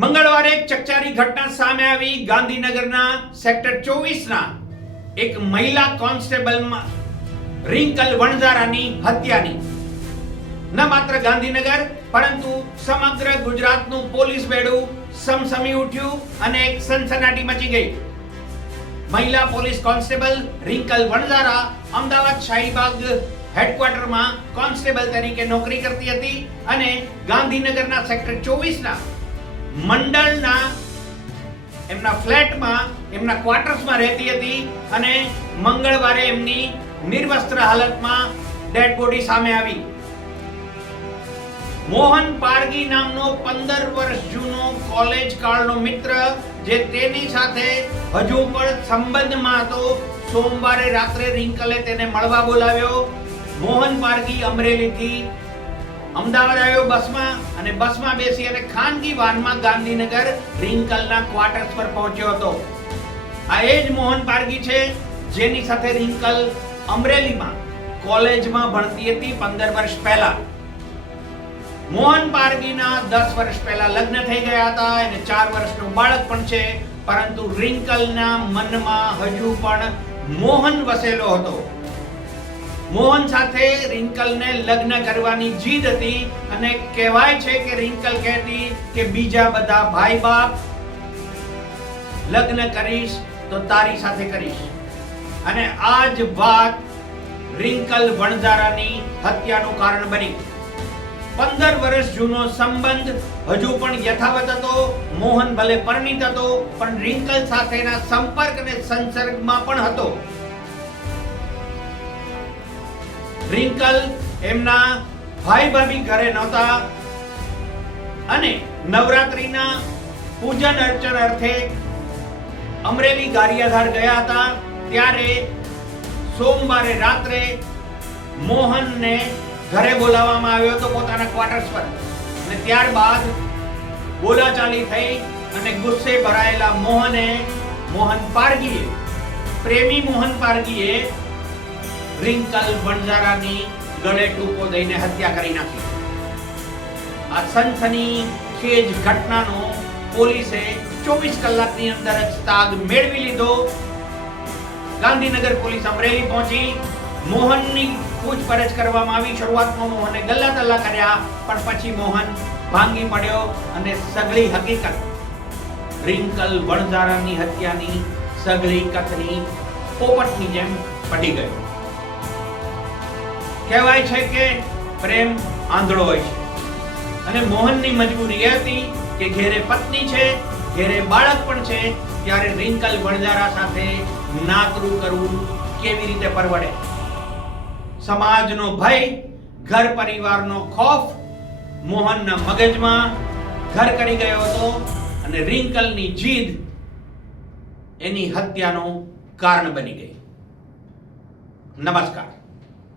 મંગળવારે એક ચકચારી ઘટના સામે આવી ગાંધીનગરના સેક્ટર 24ના એક મહિલા કોન્સ્ટેબલમાં રિંકલ વણઝારાની હત્યાની ન માત્ર ગાંધીનગર પરંતુ સમગ્ર ગુજરાતનું પોલીસ બેડું સમસમી ઉઠ્યું અને એક સનસનાટી મચી ગઈ. મહિલા પોલીસ કોન્સ્ટેબલ રિંકલ વણઝારા અમદાવાદ શાહીબાગ હેડક્વાર્ટરમાં કોન્સ્ટેબલ તરીકે નોકરી કરતી હતી અને ગાંધીનગરના સેક્ટર 24ના મંડળના એમના ફ્લેટમાં એમના ક્વાર્ટર્સમાં રહેતી હતી અને મંગળવારે એમની નિર્વસ્ત્ર હાલતમાં ડેડ બોડી સામે આવી. મોહન પારગી નામનો 15 વર્ષ જૂનો કોલેજ કાળનો મિત્ર જે તેની સાથે હજુ પણ સંબંધમાં હતો, સોમવારે રાત્રે રિંકલે તેને મળવા બોલાવ્યો. મોહન પારગી અમરેલીથી અમદાવાદ આવ્યો બસમાં અને બસમાં બેસી અને ખાનગી વાનમાં ગાંધીનગર રિંકલના ક્વાર્ટર્સ પર પહોંચ્યો હતો. આ એ જ મોહન પારગી છે જેની સાથે રિંકલ અમરેલીમાં કોલેજમાં ભણતી હતી 15 વર્ષ પહેલા. મોહન પારગીના 10 વર્ષ પહેલા લગ્ન થઈ ગયા હતા અને 4 વર્ષનું બાળક પણ છે, પરંતુ રિંકલના મનમાં હજુ પણ મોહન વસેલો હતો. મોહન સાથે રિંકલને લગ્ન કરવાની જીદ હતી અને કહેવાય છે કે રિંકલ કહેતી કે બીજા બધા ભાઈ બાપ લગ્ન કરીશ તો તારી સાથે કરીશ. અને આ જ વાત રિંકલ વણઝારાની હત્યાનું કારણ બની. 15 વર્ષ જૂનો સંબંધ હજુ પણ યથાવત હતો. મોહન ભલે પરણિત હતો પણ રિંકલ સાથેના સંપર્ક અને સંસર્ગમાં પણ હતો. રિંકલ એમના ભાઈ ભાભી ઘરે નહોતા અને નવરાત્રીના પૂજન અર્ચન અર્થે અમરેલી ગારિયાધાર ગયા હતા. ત્યારે સોમવારે રાત્રે મોહનને ઘરે બોલાવવામાં આવ્યો હતો પોતાના ક્વાર્ટર્સ પર અને ત્યારબાદ બોલાચાલી થઈ અને ગુસ્સે ભરાયેલા મોહન પારગીએ પ્રેમી મોહન પારગીએ રિંકલ વણઝારાની ગળે ટૂંકો દઈને હત્યા કરી નાખી. આ સનસનીખેજ ઘટનાનો પોલીસે 24 કલાકની અંદર જ તાગ મેળવી લીધો. ગાંધીનગર પોલીસ અમરેલી પહોંચી મોહનની પૂછપરછ કરવામાં આવી. શરૂઆતમાં મોહને ગલ્લા તલ્લા કર્યા પણ પછી મોહન ભાંગી પડ્યો અને સગળી હકીકત રિંકલ વણઝારાની હત્યાની સગળી કથની પોપટની જેમ પડી ગયો. કહેવાય છે કે પ્રેમ આંધળો હોય છે અને મોહનની મજબૂરી એ હતી કે ઘેરે પત્ની છે, ઘેરે બાળક પણ છે, ત્યારે રિંકલ વણઝારા સાથે નાતરું કરવું કેવી રીતે પરવડે. સમાજનો ભય, ઘર પરિવારનો ખોફ મોહનના મગજમાં ઘર કરી ગયો હતો અને રિંકલની જીદ એની હત્યાનું કારણ બની ગઈ. નમસ્કાર.